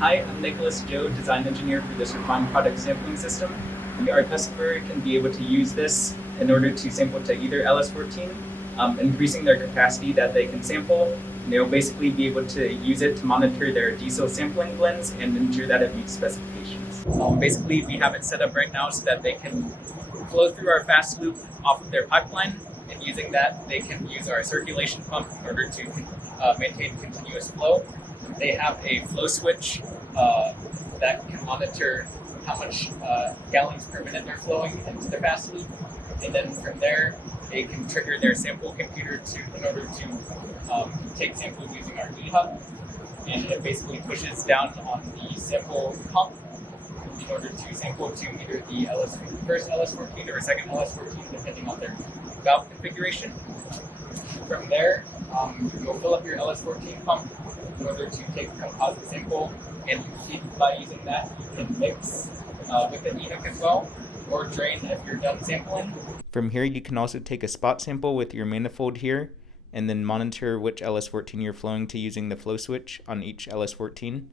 Hi, I'm Nicholas Joe, design engineer for this refined product sampling system. Our customer can be able to use this in order to sample to either LS14, increasing their capacity that they can sample. And they'll basically be able to use it to monitor their diesel sampling blends and ensure that it meets specifications. Basically, we have it set up right now so that they can flow through our fast loop off of their pipeline, and using that, they can use our circulation pump in order to maintain continuous flow. They have a flow switch that can monitor how much gallons per minute they're flowing into the fast loop, and then from there they can trigger their sample computer in order to take samples using our eHub, and it basically pushes down on the sample pump in order to sample to either the first LS14 or second LS14 depending on their valve configuration. From there, you'll fill up your LS14 pump in order to take a composite sample, and by using that, you can mix with an eHook as well, or drain if you're done sampling. From here, you can also take a spot sample with your manifold here, and then monitor which LS14 you're flowing to using the flow switch on each LS14.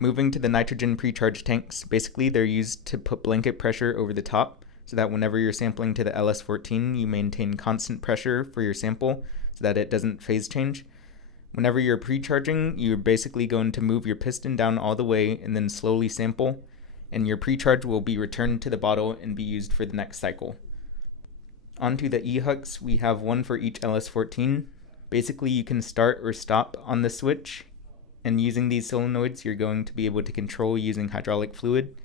Moving to the nitrogen pre-charge tanks, basically they're used to put blanket pressure over the top, so that whenever you're sampling to the LS14, you maintain constant pressure for your sample so that it doesn't phase change. Whenever you're pre-charging, you're basically going to move your piston down all the way and then slowly sample, and your pre-charge will be returned to the bottle and be used for the next cycle. Onto the eHooks, we have one for each LS14. Basically, you can start or stop on the switch, and using these solenoids, you're going to be able to control using hydraulic fluid.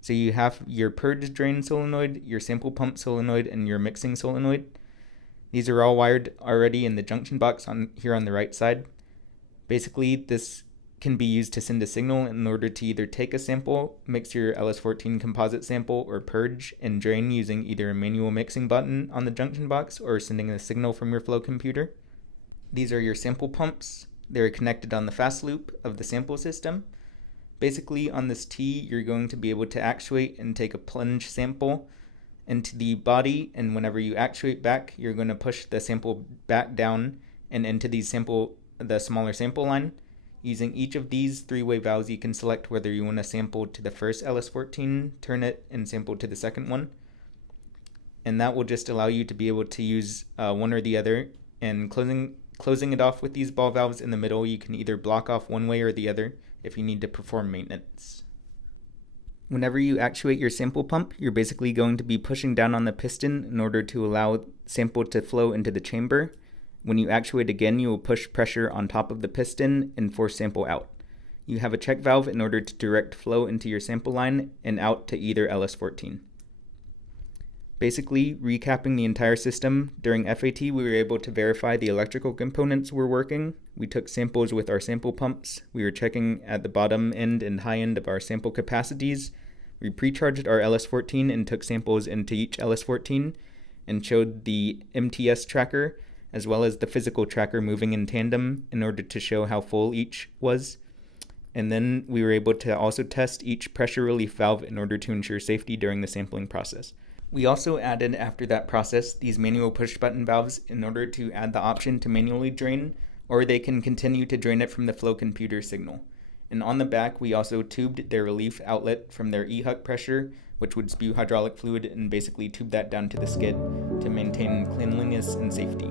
So you have your purge drain solenoid, your sample pump solenoid, and your mixing solenoid. These are all wired already in the junction box here on the right side. Basically, this can be used to send a signal in order to either take a sample, mix your LS14 composite sample, or purge and drain using either a manual mixing button on the junction box or sending a signal from your flow computer. These are your sample pumps. They're connected on the fast loop of the sample system. Basically, on this T, you're going to be able to actuate and take a plunge sample into the body, and whenever you actuate back, you're going to push the sample back down and into the smaller sample line. Using each of these three-way valves, you can select whether you want to sample to the first LS14, turn it, and sample to the second one. And that will just allow you to be able to use one or the other. And closing it off with these ball valves in the middle, you can either block off one way or the other if you need to perform maintenance. Whenever you actuate your sample pump, you're basically going to be pushing down on the piston in order to allow sample to flow into the chamber. When you actuate again, you will push pressure on top of the piston and force sample out. You have a check valve in order to direct flow into your sample line and out to either LS14. Basically, recapping the entire system, during FAT we were able to verify the electrical components were working. We took samples with our sample pumps. We were checking at the bottom end and high end of our sample capacities. We pre-charged our LS14 and took samples into each LS14 and showed the MTS tracker as well as the physical tracker moving in tandem in order to show how full each was. And then we were able to also test each pressure relief valve in order to ensure safety during the sampling process. We also added, after that process, these manual push button valves in order to add the option to manually drain, or they can continue to drain it from the flow computer signal. And on the back, we also tubed their relief outlet from their eHook pressure, which would spew hydraulic fluid, and basically tube that down to the skid to maintain cleanliness and safety.